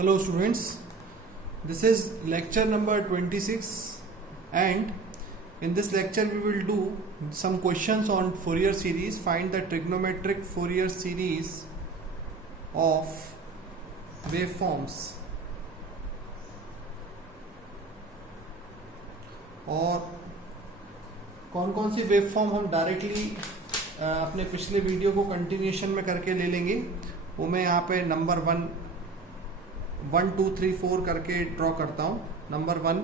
Hello students, this is lecture number 26 and in this lecture we will do some questions on Fourier series. Find the trigonometric Fourier series of waveforms. और कौन कौन सी waveform हम directly अपने पिछले video को continuation में करके ले लेंगे वो मैं यहाँ पे नंबर 1 2 3 4 करके ड्रॉ करता हूँ. नंबर 1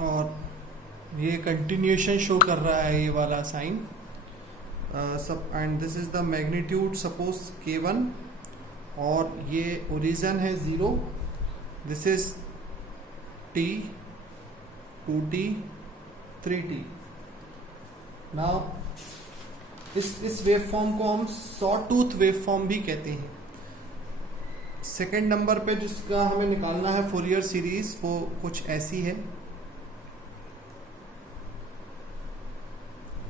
और ये कंटिन्यूएशन शो कर रहा है ये वाला साइन सब and this is the magnitude suppose k1 और ये ओरिजिन है 0. This is t 2t 3t. Now इस वेवफॉर्म को हम सॉ टूथ वेवफॉर्म भी कहते हैं. सेकंड नंबर पे जिसका हमें निकालना है फोरियर सीरीज वो कुछ ऐसी है.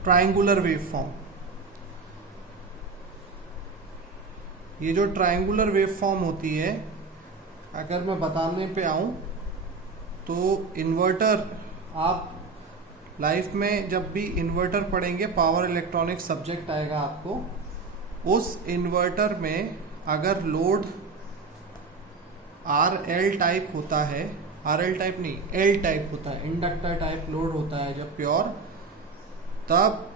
Triangular waveform. ये जो ट्रायंगुलर वेवफॉर्म होती है अगर मैं बताने पे आऊँ तो इन्वर्टर, आप लाइफ में जब भी इन्वर्टर पढ़ेंगे पावर इलेक्ट्रॉनिक सब्जेक्ट आएगा आपको, उस इन्वर्टर में अगर लोड RL टाइप होता है, RL टाइप नहीं L टाइप होता है, इंडक्टर टाइप लोड होता है जब प्योर, तब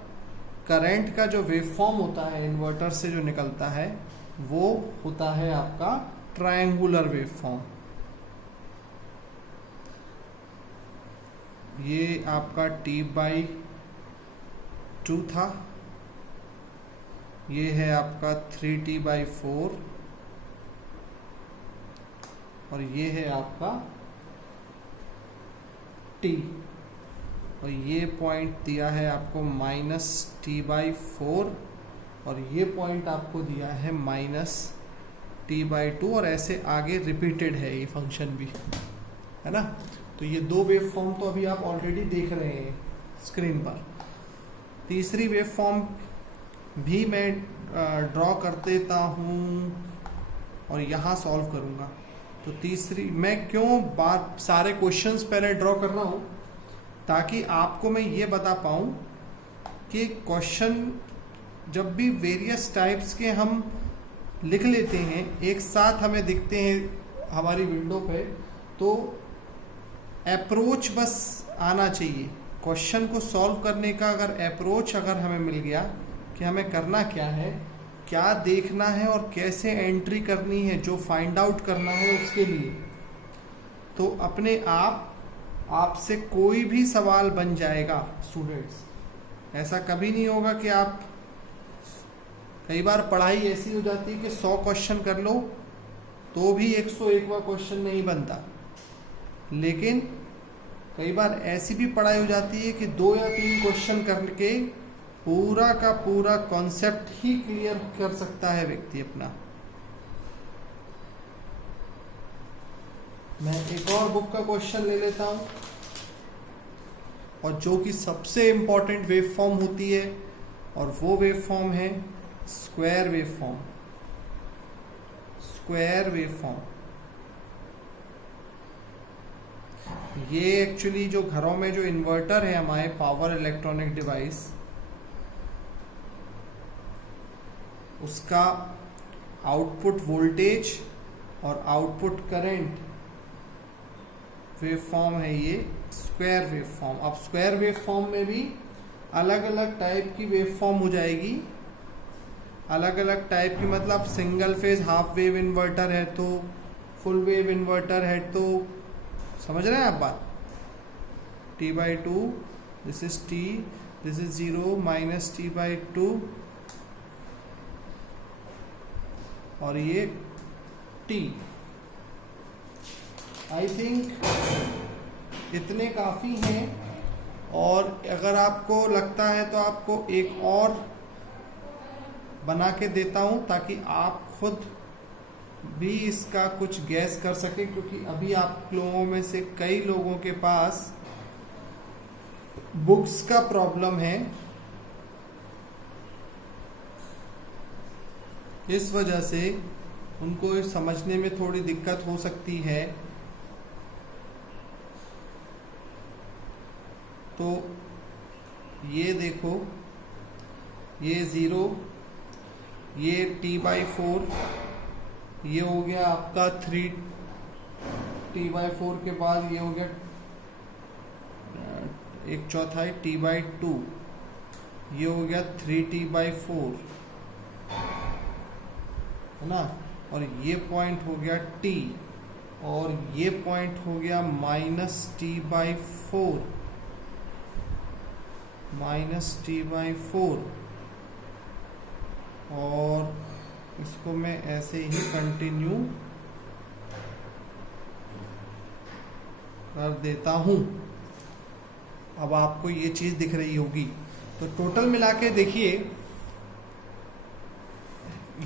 करंट का जो वेवफॉर्म होता है इन्वर्टर से जो निकलता है वो होता है आपका ट्रायंगुलर वेवफॉर्म. ये आपका T/2 था, ये है आपका 3T/4 और ये है आपका T और ये पॉइंट दिया है आपको -T/4 और ये पॉइंट आपको दिया है -T/2 और ऐसे आगे रिपीटेड है ये फंक्शन भी, है ना. तो ये दो वेव फॉर्म तो अभी आप ऑलरेडी देख रहे हैं स्क्रीन पर. तीसरी वेव फॉर्म भी मैं ड्रॉ कर देता हूँ और यहाँ सॉल्व करूँगा. तो तीसरी मैं क्यों सारे क्वेश्चंस पहले ड्रॉ कर रहा हूँ ताकि आपको मैं ये बता पाऊँ कि क्वेश्चन जब भी वेरियस टाइप्स के हम लिख लेते हैं एक साथ हमें दिखते हैं हमारी विंडो पे, तो अप्रोच बस आना चाहिए. क्वेश्चन को सॉल्व करने का अगर अप्रोच हमें मिल गया कि हमें करना क्या है, क्या देखना है और कैसे एंट्री करनी है, जो फाइंड आउट करना है उसके लिए, तो अपने आप आपसे कोई भी सवाल बन जाएगा. स्टूडेंट्स, ऐसा कभी नहीं होगा कि आप, कई बार पढ़ाई ऐसी हो जाती है कि 100 क्वेश्चन कर लो तो भी 101वां क्वेश्चन नहीं बनता, लेकिन कई बार ऐसी भी पढ़ाई हो जाती है कि 2 या 3 क्वेश्चन करके पूरा का पूरा कॉन्सेप्ट ही क्लियर कर सकता है व्यक्ति अपना. मैं एक और बुक का क्वेश्चन ले लेता हूं और जो कि सबसे इंपॉर्टेंट वेवफॉर्म होती है और वो वेवफॉर्म है स्क्वायर वेवफॉर्म. स्क्वायर वेवफॉर्म ये एक्चुअली जो घरों में जो इन्वर्टर है हमारे पावर इलेक्ट्रॉनिक डिवाइस, उसका आउटपुट वोल्टेज और आउटपुट करंट वेवफॉर्म है ये स्क्वायर वेवफॉर्म. अब स्क्वायर वेवफॉर्म में भी अलग अलग टाइप की वेवफॉर्म हो जाएगी. अलग अलग टाइप की मतलब single phase half wave inverter है तो, फुल वेव इन्वर्टर है तो, समझ रहे हैं आप बात. T/2, this is T, this is 0 -T/2 और ये T. आई थिंक इतने काफ़ी हैं. और अगर आपको लगता है तो आपको एक और बना के देता हूं ताकि आप खुद भी इसका कुछ गैस कर सकें, क्योंकि अभी आप लोगों में से कई लोगों के पास बुक्स का प्रॉब्लम है, इस वजह से उनको समझने में थोड़ी दिक्कत हो सकती है। तो ये देखो, ये 0, ये t/4, ये हो गया आपका 3t/4 के बाद ये हो गया 1/4 t/2, ये हो गया 3t/4, है ना। और ये पॉइंट हो गया t, और ये पॉइंट हो गया -t/4, -t/4, और इसको मैं ऐसे ही कंटिन्यू कर देता हूं। अब आपको ये चीज दिख रही होगी। तो टोटल मिला के देखिए,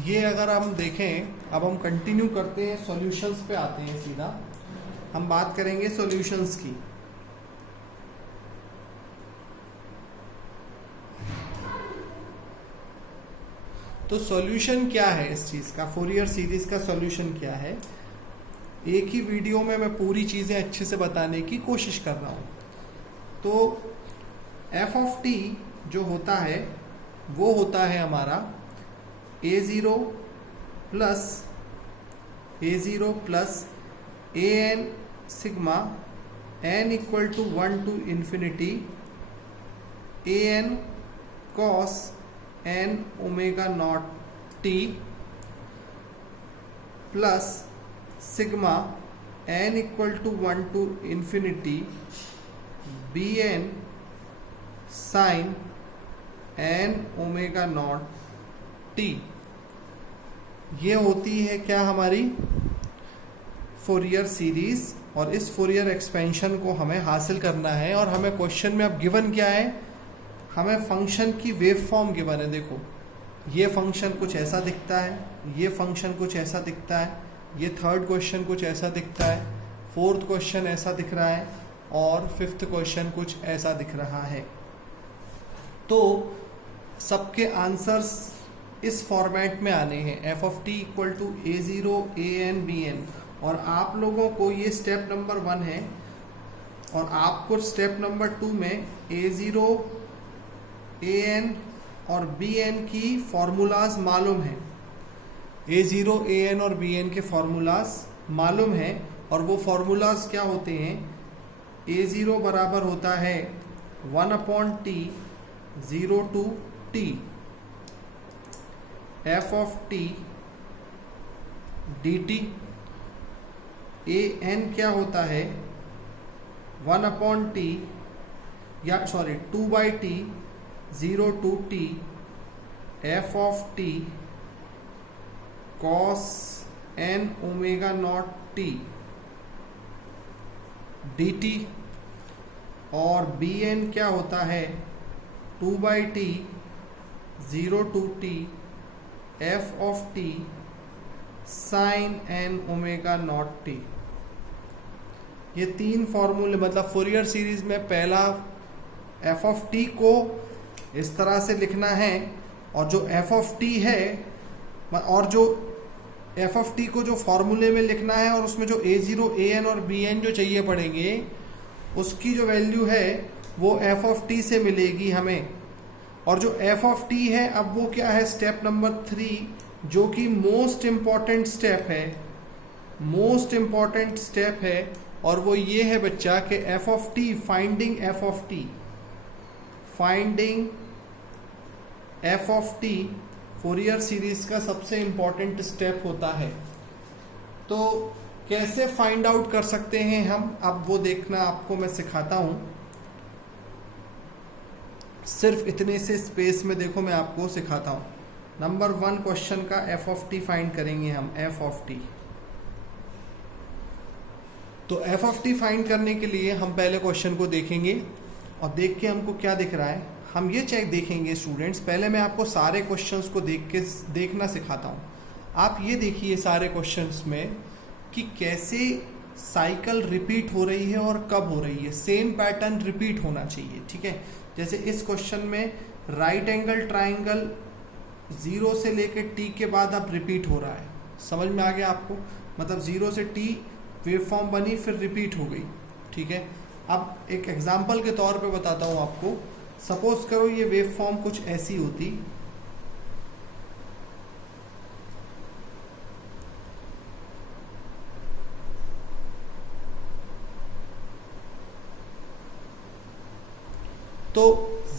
ये अगर हम देखें, अब हम कंटिन्यू करते हैं, सॉल्यूशंस पे आते हैं सीधा। हम बात करेंगे सॉल्यूशंस की। तो सॉल्यूशन क्या है इस चीज का, फोरियर सीरीज का सॉल्यूशन क्या है, एक ही वीडियो में मैं पूरी चीजें अच्छे से बताने की कोशिश कर रहा हूं। तो एफ ऑफ टी जो होता है वो होता है हमारा a0 plus a n sigma n equal to 1 to infinity a n cos n omega nought t plus sigma n equal to 1 to infinity b n sine n omega nought t। ये होती है क्या हमारी Fourier series, और इस Fourier expansion को हमें हासिल करना है। और हमें क्वेश्चन में अब गिवन क्या है, हमें फंक्शन की वेव फॉर्म गिवन है। देखो, ये फंक्शन कुछ ऐसा दिखता है, ये फंक्शन कुछ ऐसा दिखता है, ये थर्ड क्वेश्चन कुछ ऐसा दिखता है, फोर्थ क्वेश्चन ऐसा दिख रहा है, और फिफ्थ क्वेश्चन कुछ ऐसा दिख रहा है। तो सबके आंसर्स इस फॉर्मेट में आने हैं, F of T equal to a0 an bn। और आप लोगों को ये स्टेप नंबर 1 है, और आपको स्टेप नंबर 2 में a0 an और bn की फॉर्मूलाज मालूम है। a0 an और bn के फॉर्मूलाज मालूम है, और वो फॉर्मूलाज क्या होते हैं, a0 बराबर होता है 1/t 0 to t, f of t dt, a n क्या होता है 1/t या 2/t 0 to t f of t cos n omega nought t dt, और bn क्या होता है 2/t 0 to t f of t sin n omega nought t। ये 3 फॉर्मूले, मतलब फोरियर सीरीज में पहला f of t को इस तरह से लिखना है, और जो f of t है, और जो f of t को जो फॉर्मूले में लिखना है, और उसमें जो a0 an और bn जो चाहिए पड़ेंगे, उसकी जो वैल्यू है वो f of t से मिलेगी हमें। और जो f of t है, अब वो क्या है, स्टेप नंबर 3, जो कि मोस्ट इम्पॉर्टेंट स्टेप है, मोस्ट इम्पॉर्टेंट स्टेप है, और वो ये है बच्चा कि f of t, finding f of t, finding f of t Fourier series का सबसे इम्पॉर्टेंट स्टेप होता है। तो कैसे फाइंड आउट कर सकते हैं हम, अब वो देखना आपको मैं सिखाता हूं। सिर्फ इतने से स्पेस में देखो, मैं आपको सिखाता हूं। नंबर 1 क्वेश्चन का f of t फाइंड करेंगे हम, f of t। तो f of t फाइंड करने के लिए हम पहले क्वेश्चन को देखेंगे, और देख के हमको क्या दिख रहा है, हम ये चेक देखेंगे स्टूडेंट्स, पहले मैं आपको सारे क्वेश्चंस को देखना सिखाता हूँ। आप ये देखिए सारे क्वेश्चंस में कि कैसे साइकिल रिपीट हो रही है और कब हो रही है। सेम पैटर्न रिपीट होना चाहिए, ठीक है। जैसे इस क्वेश्चन में राइट एंगल ट्राइंगल 0 से लेके t के बाद अब रिपीट हो रहा है। समझ में आ गया आपको? मतलब 0 से t वेव फॉर्म बनी, फिर रिपीट हो गई, ठीक है। अब एक एग्जांपल के तौर पे बताता हूँ आपको। सपोज करो ये वेव फॉर्म कुछ ऐसी होती, तो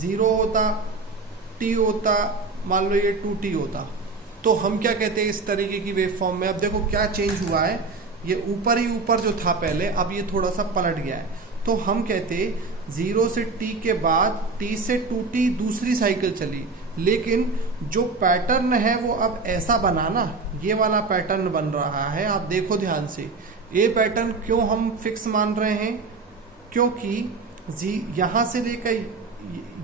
0 होता, t होता, मान लो ये 2t होता, तो हम क्या कहते हैं इस तरीके की वेव फॉर्म में? अब देखो क्या चेंज हुआ है, ये ऊपर ही ऊपर जो था पहले, अब ये थोड़ा सा पलट गया है। तो हम कहते 0 से t के बाद t से 2t दूसरी साइकिल चली, लेकिन जो पैटर्न है वो अब ऐसा बना ना, ये वाला पैटर्न बन रहा है। आप देखो ध्यान से, ये पैटर्न क्यों हम फिक्स मान रहे हैं? क्योंकि यहां से लेकर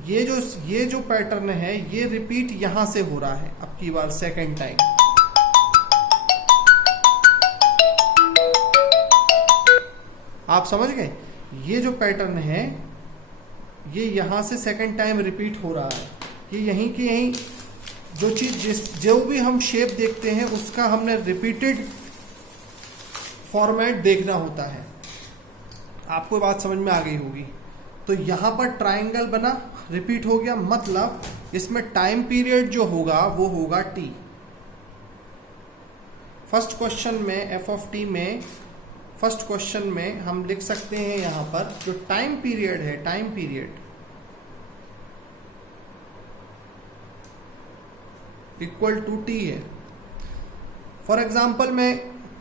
ये जो पैटर्न है ये रिपीट यहां से हो रहा है अब की बार सेकेंड टाइम। आप समझ गए? ये जो पैटर्न है ये यहां से सेकेंड टाइम रिपीट हो रहा है। ये यहीं की यहीं जो चीज जो भी हम शेप देखते हैं उसका हमने रिपीटेड फॉर्मेट देखना होता है। आपको बात समझ में आ गई होगी। तो यहां पर ट्राइंगल बना, रिपीट हो गया, मतलब इसमें टाइम पीरियड जो होगा वो होगा t। फर्स्ट क्वेश्चन में f ऑफ t में, फर्स्ट क्वेश्चन में हम लिख सकते हैं यहां पर जो टाइम पीरियड है, time period equal to t है। फॉर एग्जाम्पल मैं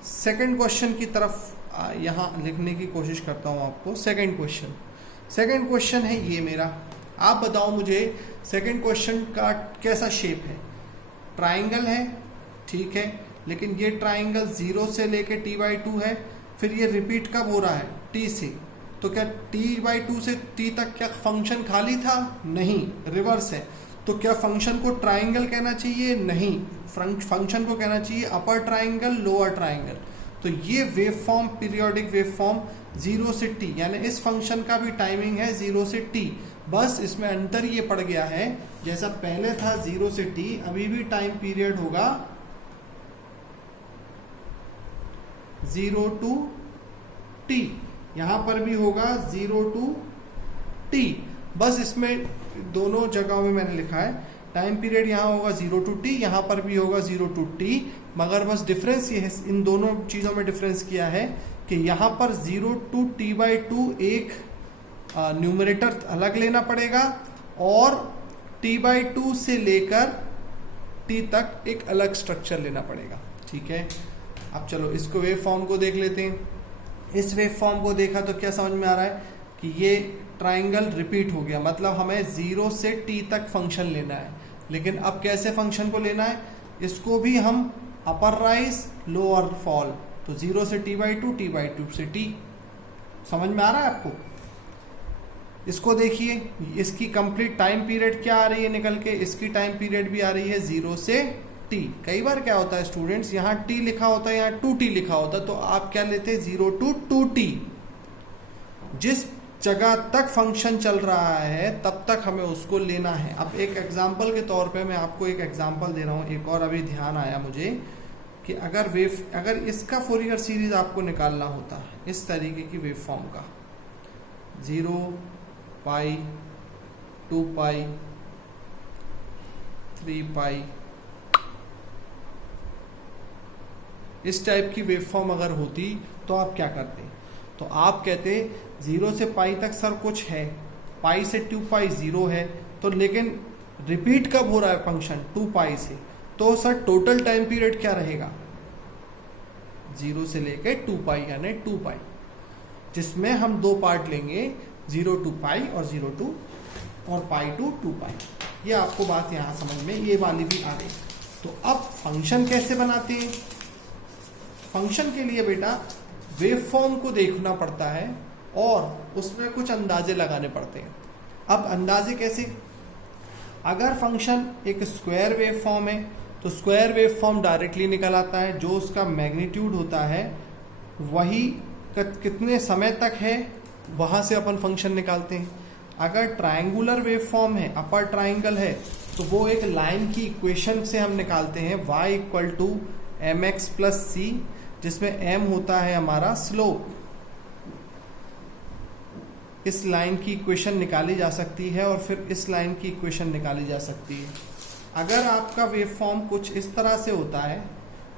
सेकेंड क्वेश्चन की तरफ यहां लिखने की कोशिश करता हूं आपको। सेकेंड क्वेश्चन है ये मेरा। आप बताओ मुझे सेकेंड क्वेश्चन का कैसा शेप है? ट्राइंगल है, ठीक है, लेकिन ये ट्राइंगल 0 से लेके t/2 है, फिर ये रिपीट कब हो रहा है? t से। तो क्या t/2 से t तक क्या फंक्शन खाली था? नहीं, रिवर्स है। तो क्या फंक्शन को ट्राइंगल कहना चाहिए? नहीं, फंक्शन को कहना चाहिए अपर ट्राइंगल, लोअर ट्राइंगल। तो ये wave form, periodic wave form 0 से t, यानी इस फंक्शन का भी टाइमिंग है 0 से t, बस इसमें अंतर ये पड़ गया है, जैसा पहले था 0 से t, अभी भी टाइम पीरियड होगा 0 to t, यहां पर भी होगा 0 to t। बस इसमें दोनों जगहों में मैंने लिखा है टाइम पीरियड, यहां होगा 0 to t, यहां पर भी होगा 0 to t, मगर बस डिफरेंस ये है, इन दोनों चीजों में डिफरेंस किया है कि यहां पर 0 to t/2 एक न्यूमरेटर अलग लेना पड़ेगा और t/2 से लेकर t तक एक अलग स्ट्रक्चर लेना पड़ेगा, ठीक है। अब चलो इसको वेव फॉर्म को देख लेते हैं। इस वेव फॉर्म को देखा तो क्या समझ में आ रहा है कि ये ट्राइंगल रिपीट हो गया, मतलब हमें 0 से t तक फंक्शन लेना है। लेकिन अब कैसे फंक्शन को लेना है? इसको भी हम अपर राइज, लोअर फॉल, तो 0 से t/2, t/2 से t। समझ में आ रहा है आपको? इसको देखिए, इसकी कंप्लीट टाइम पीरियड क्या आ रही है निकल के? इसकी टाइम पीरियड भी आ रही है 0 से t। कई बार क्या होता है स्टूडेंट्स, यहाँ t लिखा होता है, यहाँ 2t लिखा होता है, तो आप क्या लेते हैं? 0 to 2t। जिस जगह तक फंक्शन चल रहा है तब तक हमें उसको लेना है। अब एक एग्जाम्पल के तौर पे मैं आपको एक एग्जाम्पल दे रहा हूँ, एक और अभी ध्यान आया मुझे कि अगर इसका फोरियर सीरीज आपको निकालना होता इस तरीके की वेव फॉर्म का, 0 पाई 2 पाई 3 पाई, इस टाइप की वेव फॉर्म अगर होती तो आप क्या करते? तो आप कहते 0 से पाई तक सर कुछ है, पाई से 2 पाई 0 है, तो लेकिन रिपीट कब हो रहा है फंक्शन? 2 पाई से, तो सर टोटल टाइम पीरियड क्या रहेगा? 0 से लेके 2 पाई यानी 2 पाई, जिसमें हम दो पार्ट लेंगे, 0 to पाई और 0 to और पाई टू 2 पाई। ये आपको बात यहाँ समझ में ये वाली भी आ गई। तो अब फंक्शन कैसे बनाते हैं? फंक्शन के लिए बेटा वेव फॉर्म को देखना पड़ता है और उसमें कुछ अंदाजे लगाने पड़ते हैं। अब अंदाजे कैसे? अगर फंक्शन एक स्क्वायर वेव फॉर्म है तो स्क्वायर वेव फॉर्म डायरेक्टली निकल आता है, जो उसका मैग्नीट्यूड होता है वही कितने समय तक है वहां से अपन फंक्शन निकालते हैं। अगर ट्रायंगुलर वेव फॉर्म है, अपर ट्रायंगल है, तो वो एक लाइन की इक्वेशन से हम निकालते हैं y equal to M X plus C, जिसमें m होता है हमारा स्लोप। इस लाइन की इक्वेशन निकाली जा सकती है और फिर इस लाइन की इक्वेशन निकाली जा सकती है। अगर आपका वेव फॉर्म कुछ इस तरह से होता है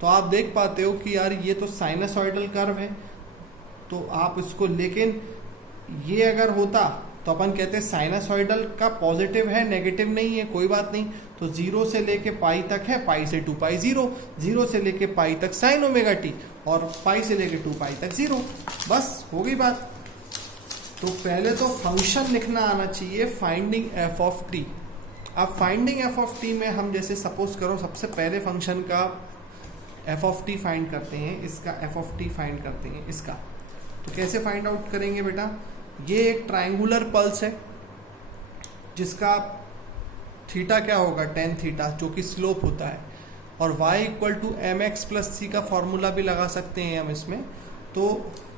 तो आप देख पाते हो कि यार ये तो साइनसॉइडल कर्व है, तो आप इसको, लेकिन ये अगर होता तो अपन कहते हैं साइनसॉइडल का पॉजिटिव है, नेगेटिव नहीं है, कोई बात नहीं। तो 0 से लेके पाई तक है, पाई से 2 पाई 0, 0 से लेके पाई तक साइन ओमेगा टी, और पाई से लेके 2 पाई तक 0, बस हो गई बात। तो पहले तो फंक्शन लिखना आना चाहिए, फाइंडिंग एफ ऑफ टी। अब फाइंडिंग एफ ऑफ टी में हम जैसे सपोज करो सबसे पहले फंक्शन का एफ ऑफ टी फाइंड करते हैं, इसका एफ ऑफ टी फाइंड करते हैं इसका। तो कैसे फाइंड आउट करेंगे बेटा, ये एक ट्रायंगुलर पल्स है जिसका थीटा क्या होगा, टेन थीटा, जो कि स्लोप होता है, और y equal to M X plus C का फॉर्मूला भी लगा सकते हैं हम इसमें। तो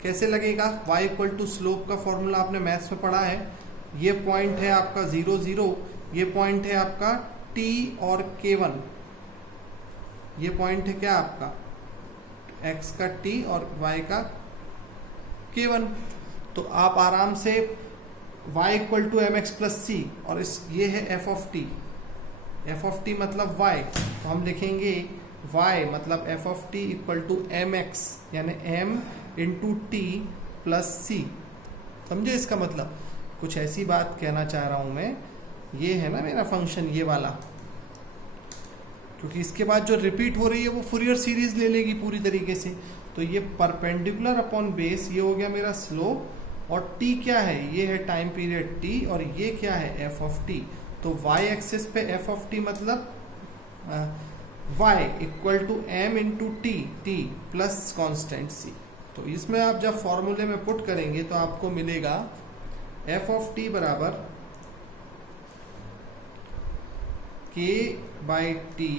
कैसे लगेगा, y इक्वल टू स्लोप का फॉर्मूला आपने मैथ्स में पढ़ा है, ये पॉइंट है आपका 0 0, ये पॉइंट है आपका t और k1, ये पॉइंट है क्या आपका x का t और y का k1। तो आप आराम से y equal to M X plus C, और इस ये है F of T, F of T मतलब y, तो हम लिखेंगे y मतलब F of T equal to M X, यानी m into T plus C. समझे इसका मतलब, कुछ ऐसी बात कहना चाह रहा हूं मैं, ये है ना मेरा फंक्शन ये वाला, क्योंकि इसके बाद जो रिपीट हो रही है वो फूरियर सीरीज ले लेगी पूरी तरीके से। तो ये परपेंडिकुलर अपॉन बेस, ये हो गया मेरा स्लोप, और t क्या है, ये है टाइम पीरियड t, और ये क्या है एफ ऑफ टी। तो y एक्सिस पे एफ ऑफ टी मतलब y equal to M into T plus constant c। तो इसमें आप जब फॉर्मूले में पुट करेंगे तो आपको मिलेगा एफ ऑफ टी बराबर k by T,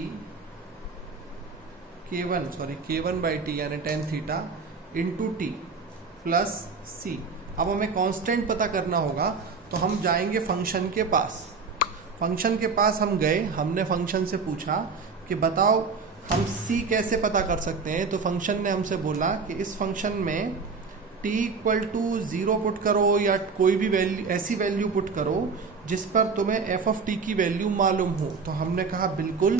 k1 by T यानी tan theta into T plus C. अब हमें कांस्टेंट पता करना होगा, तो हम जाएंगे फंक्शन के पास। फंक्शन के पास हम गए, हमने फंक्शन से पूछा कि बताओ हम c कैसे पता कर सकते हैं। तो फंक्शन ने हमसे बोला कि इस फंक्शन में t इक्वल टू 0 पुट करो या कोई भी वैल्यू, ऐसी वैल्यू पुट करो जिस पर तुम्हें एफ ऑफ टी की वैल्यू मालूम हो। तो हमने कहा बिल्कुल,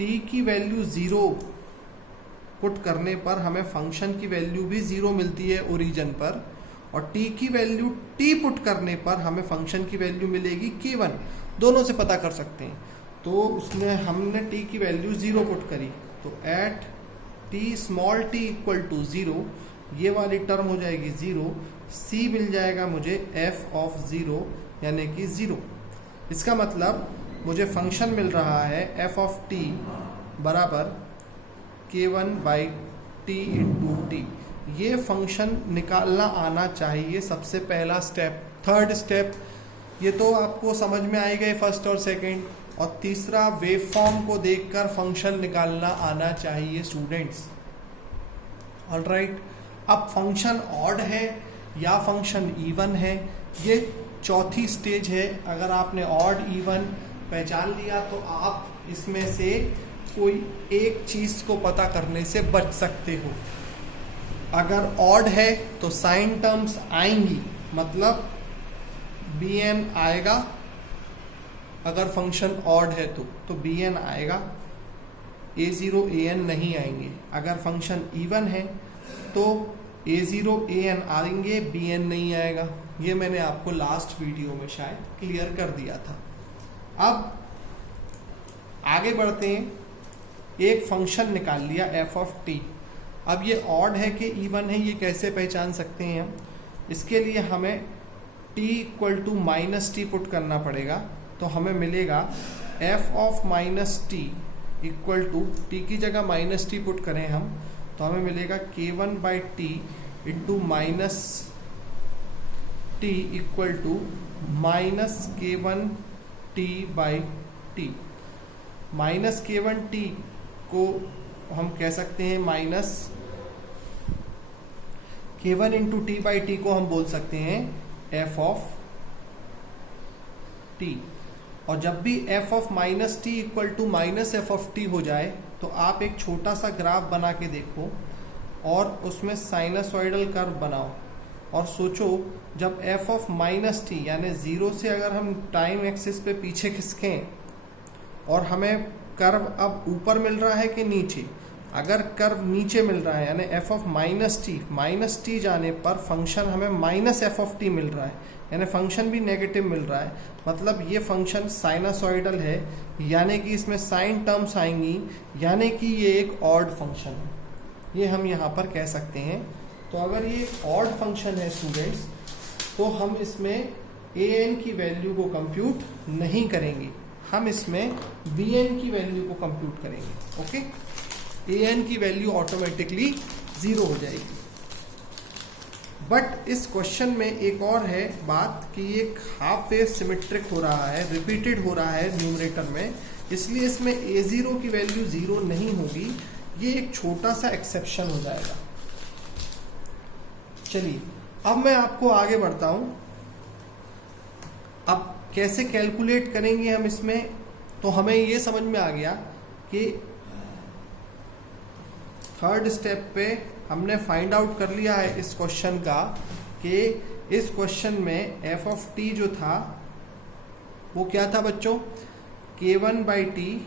t की वैल्यू 0 पुट करने पर हमें फंक्शन की वैल्यू भी 0 मिलती है ओरिजिन पर, और t की वैल्यू t पुट करने पर हमें फंक्शन की वैल्यू मिलेगी k1, दोनों से पता कर सकते हैं। तो उसने हमने t की वैल्यू 0 पुट करी, तो at t small t equal to 0, ये वाली टर्म हो जाएगी 0, c मिल जाएगा मुझे f ऑफ 0 यानी कि 0। इसका मतलब मुझे फंक्शन मिल रहा है f ऑफ t बराबर k1 by T into T. ये फंक्शन निकालना आना चाहिए, सबसे पहला स्टेप। थर्ड स्टेप ये तो आपको समझ में आएगा फर्स्ट और सेकंड, और तीसरा वेव फॉर्म को देखकर फंक्शन निकालना आना चाहिए स्टूडेंट्स। ऑलराइट, अब फंक्शन ऑड है या फंक्शन इवन है, ये चौथी स्टेज है। अगर आपने ऑड इवन पहचान लिया तो आप इसमें से कोई एक चीज को पता करने से बच सकते हो। अगर ऑड है तो साइन टर्म्स आएंगी, मतलब bn आएगा। अगर फंक्शन ऑड है तो bn आएगा, a0 an नहीं आएंगे। अगर फंक्शन इवन है तो a0 an आएंगे, bn नहीं आएगा। ये मैंने आपको लास्ट वीडियो में शायद क्लियर कर दिया था। अब आगे बढ़ते हैं। एक फंक्शन निकाल लिया f ऑफ t। अब ये ऑड है कि इवन है, ये कैसे पहचान सकते हैं हम? इसके लिए हमें t equal to minus T put करना पड़ेगा। तो हमें मिलेगा f of minus T equal to, T की जगह माइनस टी पुट करें हम तो हमें मिलेगा k1 by T into minus T equal to minus k1 T by T. Minus k1 T को हम कह सकते हैं minus k1 into T by T को हम बोल सकते हैं f ऑफ t। और जब भी f of minus T equal to minus F of T हो जाए तो आप एक छोटा सा ग्राफ बना के देखो और उसमें साइनसॉइडल कर्व बनाओ और सोचो जब f ऑफ माइनस टी यानी जीरो से अगर हम टाइम एक्सिस पे पीछे खिसकें और हमें कर्व अब ऊपर मिल रहा है कि नीचे। अगर कर्व नीचे मिल रहा है यानी f ऑफ माइनस टी जाने पर फंक्शन हमें माइनस एफ ऑफ टी मिल रहा है, यानी फंक्शन भी नेगेटिव मिल रहा है, मतलब ये फंक्शन साइनसॉइडल है, यानी कि इसमें साइन टर्म्स आएंगी, यानी कि ये एक ऑड फंक्शन है, ये हम यहाँ पर कह सकते हैं। तो अगर ये ऑड फंक्शन है स्टूडेंट्स तो हम इसमें an की वैल्यू को कंप्यूट नहीं करेंगे, हम इसमें bn की वैल्यू को कंप्यूट करेंगे। ओके, an की वैल्यू ऑटोमेटिकली 0 हो जाएगी। बट इस क्वेश्चन में एक और है बात कि ये हाफ वेव सिमेट्रिक हो रहा है, रिपीटेड हो रहा है न्यूमरेटर में, इसलिए इसमें a0 की वैल्यू 0 नहीं होगी, ये एक छोटा सा एक्सेप्शन हो जाएगा। चलिए अब मैं आपको आगे बढ़ता हूं। अब कैसे कैलकुलेट करेंगे हम इसमें, तो हमें ये समझ में आ गया कि थर्ड स्टेप पे हमने फाइंड आउट कर लिया है इस क्वेश्चन का कि इस क्वेश्चन में एफ ऑफ टी जो था वो क्या था बच्चों, k1 by T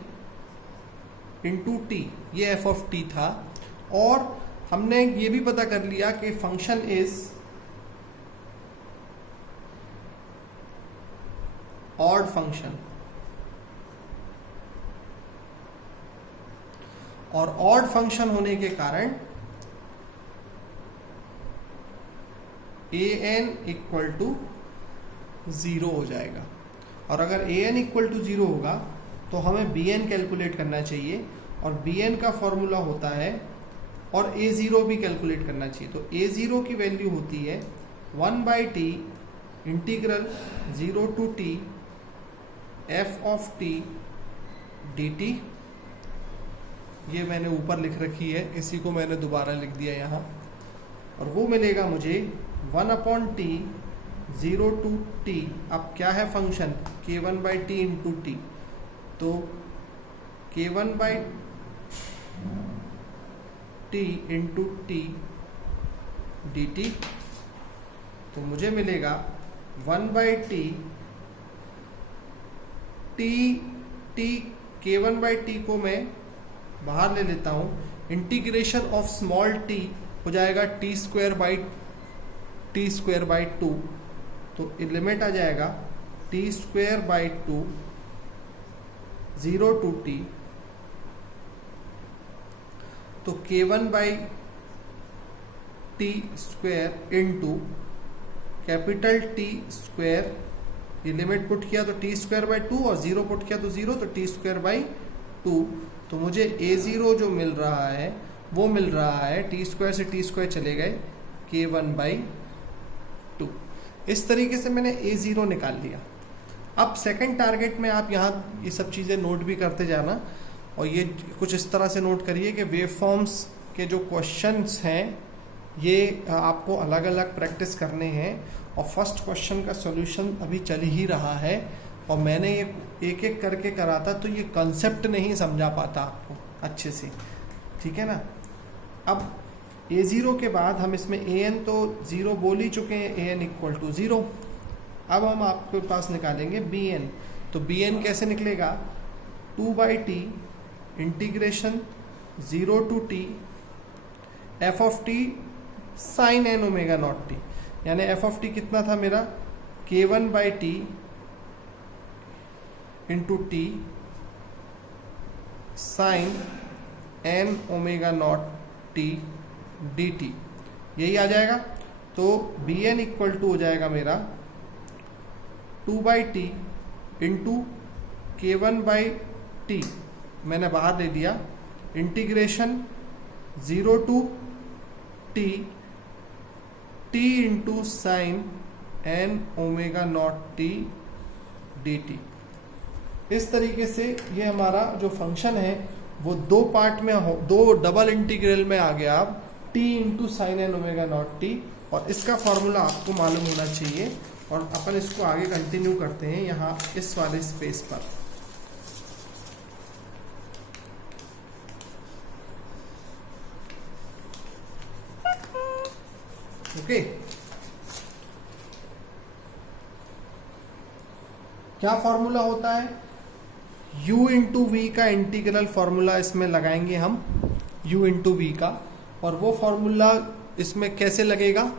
into T, ये एफ ऑफ टी था। और हमने ये भी पता कर लिया कि फंक्शन इज ऑड फंक्शन, और ऑड फंक्शन होने के कारण an इक्वल टू 0 हो जाएगा। और अगर an इक्वल टू 0 होगा तो हमें bn कैलकुलेट करना चाहिए, और bn का फॉर्मूला होता है, और a0 भी कैलकुलेट करना चाहिए। तो a0 की वैल्यू होती है 1 by T integral 0 to T F of T D T. ये मैंने ऊपर लिख रखी है, इसी को मैंने दोबारा लिख दिया यहाँ, और वो मिलेगा मुझे 1 अपॉन टी 0 टू टी। अब क्या है function, k1 by T into T, तो k1 by T into T D T, तो मुझे मिलेगा 1 by T T k1 by T को मैं बाहर ले लेता हूँ, इंटीग्रेशन ऑफ स्मॉल टी हो जाएगा टी स्क्वायर बाई 2, तो लिमिट आ जाएगा T square by 2 0 to T, तो k1 by T square into capital T square, ये लिमिट पुट किया तो टी स्क्वायर बाई 2 और 0 पुट किया तो 0, तो टी स्क्वायर बाई 2। तो मुझे a0 जो मिल रहा है वो मिल रहा है, टी स्क्वायर से टी स्क्वायर चले गए, k1 बाई 2। इस तरीके से मैंने a0 निकाल लिया। अब सेकंड टारगेट में आप यहाँ ये सब चीज़ें नोट भी करते जाना, और ये कुछ इस तरह से नोट करिए कि वेव फॉर्म्स के जो क्वेश्चंस हैं ये आपको अलग अलग प्रैक्टिस करने हैं, और फर्स्ट क्वेश्चन का सॉल्यूशन अभी चल ही रहा है, और मैंने ये एक एक करके करा था तो ये कंसेप्ट नहीं समझा पाता आपको अच्छे से, ठीक है ना। अब a0 के बाद हम इसमें an तो 0 बोल ही चुके हैं, an इक्वल टू 0। अब हम आपके पास निकालेंगे bn, तो bn कैसे निकलेगा, 2 by T integration 0 to T F of T sine N omega not T, यानी एफ ऑफ टी कितना था मेरा, k1 by T into T sine N omega not T D T, यही आ जाएगा। तो bn इक्वल टू हो जाएगा मेरा 2 by T into k1 by T, मैंने बाहर ले लिया, integration 0 to T T into sine N omega not T D T. इस तरीके से ये हमारा जो फंक्शन है वो दो पार्ट में हो, दो डबल इंटीग्रल में आ गया अब t into sine N omega not T, और इसका फॉर्मूला आपको मालूम होना चाहिए। और अपन इसको आगे कंटिन्यू करते हैं यहाँ इस वाले स्पेस पर। ओके, क्या फॉर्मूला होता है? u इंटू वी का इंटीग्रल फॉर्मूला इसमें लगाएंगे हम, u इंटू वी का। और वो फॉर्मूला इसमें कैसे लगेगा,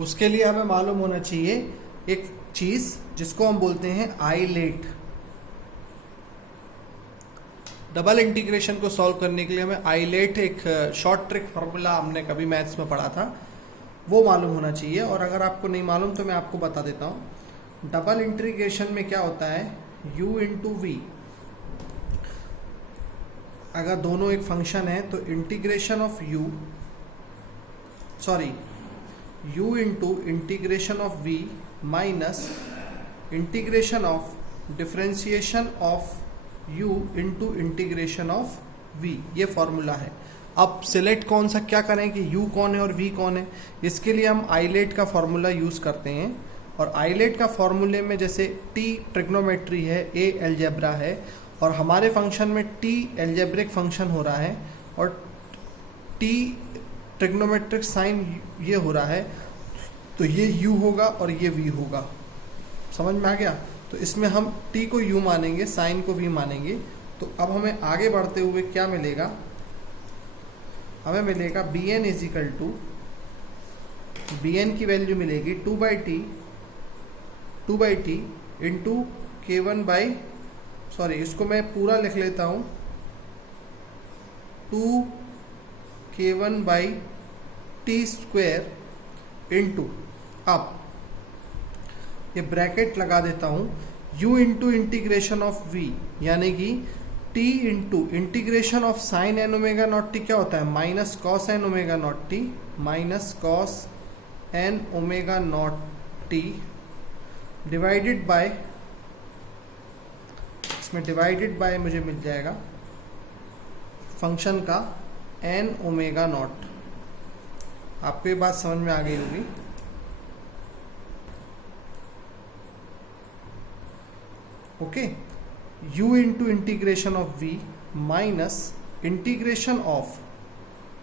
उसके लिए हमें मालूम होना चाहिए एक चीज जिसको हम बोलते हैं आइलेट। डबल इंटीग्रेशन को सॉल्व करने के लिए हमें आइलेट, एक शॉर्ट ट्रिक फॉर्मूला हमने कभी मैथ्स में पढ़ा था, वो मालूम होना चाहिए। और अगर आपको नहीं मालूम तो मैं आपको बता देता हूँ। डबल इंटीग्रेशन में क्या होता है, u इंटू वी, अगर दोनों एक फंक्शन है तो integration of u into integration of v minus integration of differentiation of u into integration of v, ये फॉर्मूला है। अब सिलेक्ट कौन सा क्या करें कि u कौन है और v कौन है, इसके लिए हम आइलेट का फॉर्मूला यूज करते हैं। और आइलेट का फॉर्मूले में जैसे t ट्रिग्नोमेट्री है, a एल्जेब्रा है, और हमारे फंक्शन में t एल्जेब्रिक फंक्शन हो रहा है और t ट्रिग्नोमेट्रिक साइन ये हो रहा है, तो ये u होगा और ये v होगा। समझ में आ गया? तो इसमें हम t को u मानेंगे, साइन को v मानेंगे। तो अब हमें आगे बढ़ते हुए क्या मिलेगा, हमें मिलेगा bn is equal to, bn की वैल्यू मिलेगी 2 by T into k1 by, sorry इसको मैं पूरा लिख लेता हूँ, 2k1 by T square into, अब ये ब्रैकेट लगा देता हूँ, u into integration of v, यानी कि t into integration of sine N omega not T क्या होता है, minus cos N omega not T, minus cos N omega not T divided by, इसमें डिवाइडेड बाय मुझे मिल जाएगा फंक्शन का एन ओमेगा नॉट। आपको ये बात समझ में आ गई होगी। Okay, u into integration of v minus integration of,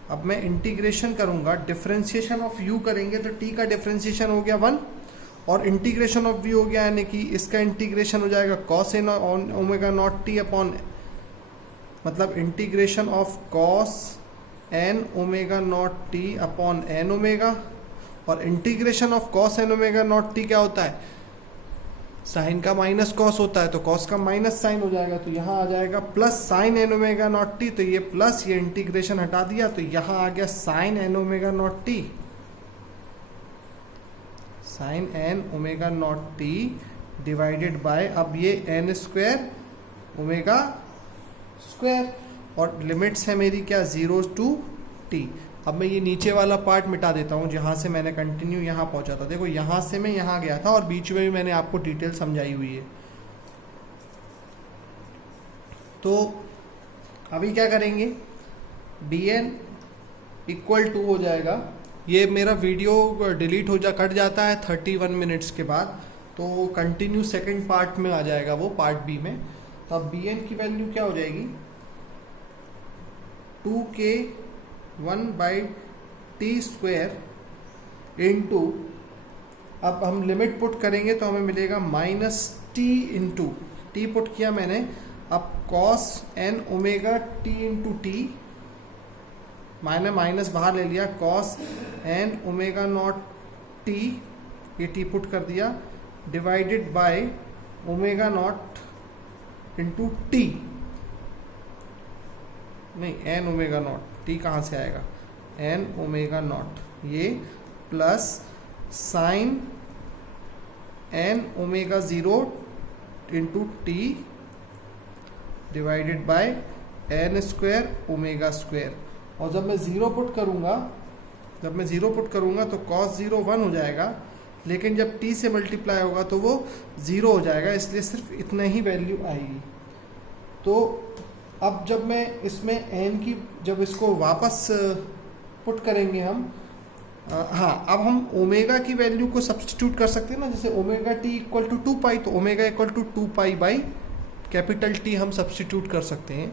अब मैं इंटीग्रेशन करूंगा, डिफरेंशिएशन ऑफ u करेंगे तो t का डिफरेंशिएशन हो गया 1 और इंटीग्रेशन ऑफ v हो गया, यानी कि इसका इंटीग्रेशन हो जाएगा cos N omega not T upon, मतलब integration of cos N omega not T upon N omega. और integration of cos N omega not T क्या होता है, साइन का माइनस कॉस होता है, तो कॉस का माइनस साइन हो जाएगा, तो यहाँ आ जाएगा plus sine N omega not T, तो ये प्लस, ये इंटीग्रेशन हटा दिया तो यहाँ आ गया sine N omega not T, sine N omega not T divided by, अब ये एन स्क्वायर ओमेगा स्क्वायर, और लिमिट्स है मेरी क्या, 0 टू t। अब मैं ये नीचे वाला पार्ट मिटा देता हूँ जहाँ से मैंने कंटिन्यू यहाँ पहुँचा था। देखो यहाँ से मैं यहाँ गया था और बीच में भी मैंने आपको डिटेल समझाई हुई है। तो अभी क्या करेंगे, bn इक्वल टू हो जाएगा, ये मेरा वीडियो डिलीट हो कट जाता है 31 मिनट्स के बाद, तो कंटिन्यू सेकंड पार्ट में आ जाएगा वो, पार्ट बी में। तो अब bn की वैल्यू क्या हो जाएगी, 2k1 by T square into, अब हम लिमिट पुट करेंगे तो हमें मिलेगा minus T into, T put किया मैंने, अब cos N omega T into T, मैंने माइनस बाहर ले लिया, cos N omega not T, ये टी पुट कर दिया, divided by omega nought into T, नहीं एन ओमेगा नॉट, टी कहाँ से आएगा, एन ओमेगा नॉट, ये plus sine N omega 0 into T divided by N square omega square. और जब मैं 0 पुट करूंगा तो कॉस 0 1 हो जाएगा, लेकिन जब t से मल्टीप्लाई होगा तो वो 0 हो जाएगा, इसलिए सिर्फ इतना ही वैल्यू आएगी। तो अब जब मैं इसमें n की, जब इसको वापस पुट करेंगे हम, हाँ अब हम ओमेगा की वैल्यू को सब्स्टिट्यूट कर सकते हैं ना, जैसे omega T equal to 2 pi, तो omega equal to 2 pi by capital T हम सब्स्टिट्यूट कर सकते हैं।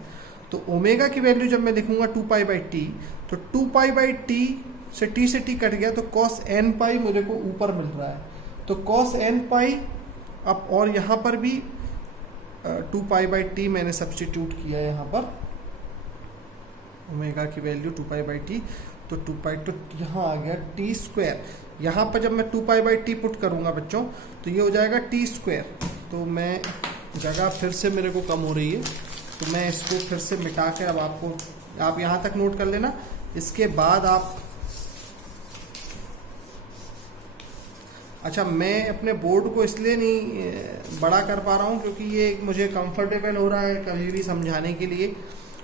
तो ओमेगा की वैल्यू जब मैं लिखूंगा 2 पाई बाई टी, तो 2 पाई बाई टी से टी कट गया, तो कॉस एन पाई मेरे को ऊपर मिल रहा है। तो कॉस एन पाई अब, और यहाँ पर भी 2 पाई बाई टी मैंने सब्स्टिट्यूट किया यहाँ पर, ओमेगा की वैल्यू 2 पाई बाई टी, तो 2 पाई, तो यहाँ आ गया टी स्क्वायर। यहाँ पर जब मैं 2 पाई बाई टी पुट करूँगा बच्चों, तो ये हो जाएगा टी स्क्वायर। तो मैं, जगह फिर से मेरे को कम हो रही है, तो मैं इसको फिर से मिटा के, अब आपको, आप यहाँ तक नोट कर लेना, इसके बाद आप, अच्छा मैं अपने बोर्ड को इसलिए नहीं बड़ा कर पा रहा हूँ क्योंकि ये मुझे कंफर्टेबल हो रहा है कभी भी समझाने के लिए,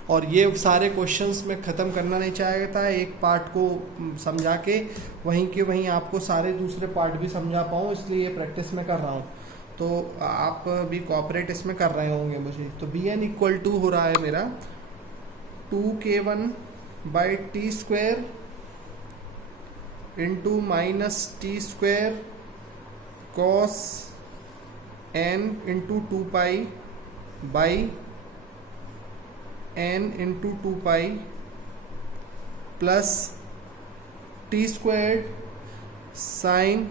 और ये सारे क्वेश्चंस में ख़त्म करना नहीं चाहता, एक पार्ट को समझा के वहीं के वहीं आपको सारे दूसरे पार्ट भी समझा पाऊँ, इसलिए ये प्रैक्टिस में कर रहा हूँ। तो आप भी कोऑपरेट इसमें कर रहे होंगे मुझे। तो बी एन इक्वल टू हो रहा है मेरा 2k1 by T square into minus T square cos N into 2 pi by N into 2 pi plus T square sine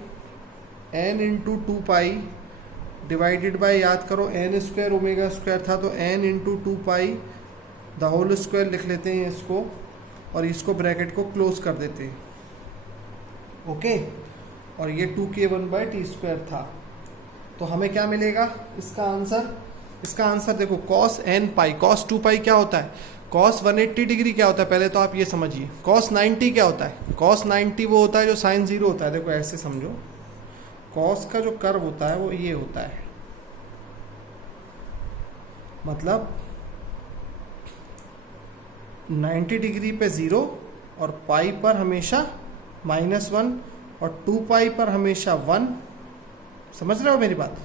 N into 2 pi divided by, याद करो एन स्क्वायर ओमेगा स्क्वायर था, तो N into 2 pi the whole square लिख लेते हैं इसको, और इसको ब्रैकेट को क्लोज कर देते हैं। ओके, और ये 2k1 बाई टी स्क्वायर था। तो हमें क्या मिलेगा इसका आंसर? इसका आंसर देखो, कॉस एन पाई, कॉस 2 पाई क्या होता है, कॉस 180 डिग्री क्या होता है, पहले तो आप ये समझिए। कॉस 90 क्या होता है, कॉस 90 वो होता है जो साइन 0 होता है। देखो ऐसे समझो, कॉस का जो कर्व होता है वो ये होता है, मतलब 90 डिग्री पे 0 और पाई पर हमेशा -1 और 2 पाई पर हमेशा 1। समझ रहे हो मेरी बात?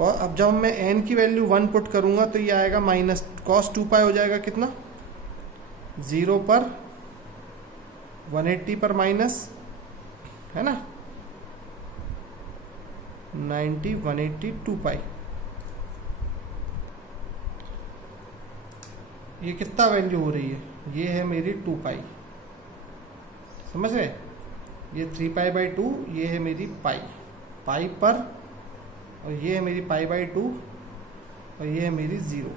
अब जब मैं n की वैल्यू 1 पुट करूंगा तो ये आएगा माइनस कॉस 2 पाई हो जाएगा कितना, 0 पर 180 पर माइनस, है ना, 90 180 2 पाई। ये कितना वैल्यू हो रही है, ये है मेरी 2 पाई, समझ रहे? ये 3 पाई बाई 2, ये है मेरी पाई, पाई पर, और ये है मेरी पाई बाई 2, और ये है मेरी 0।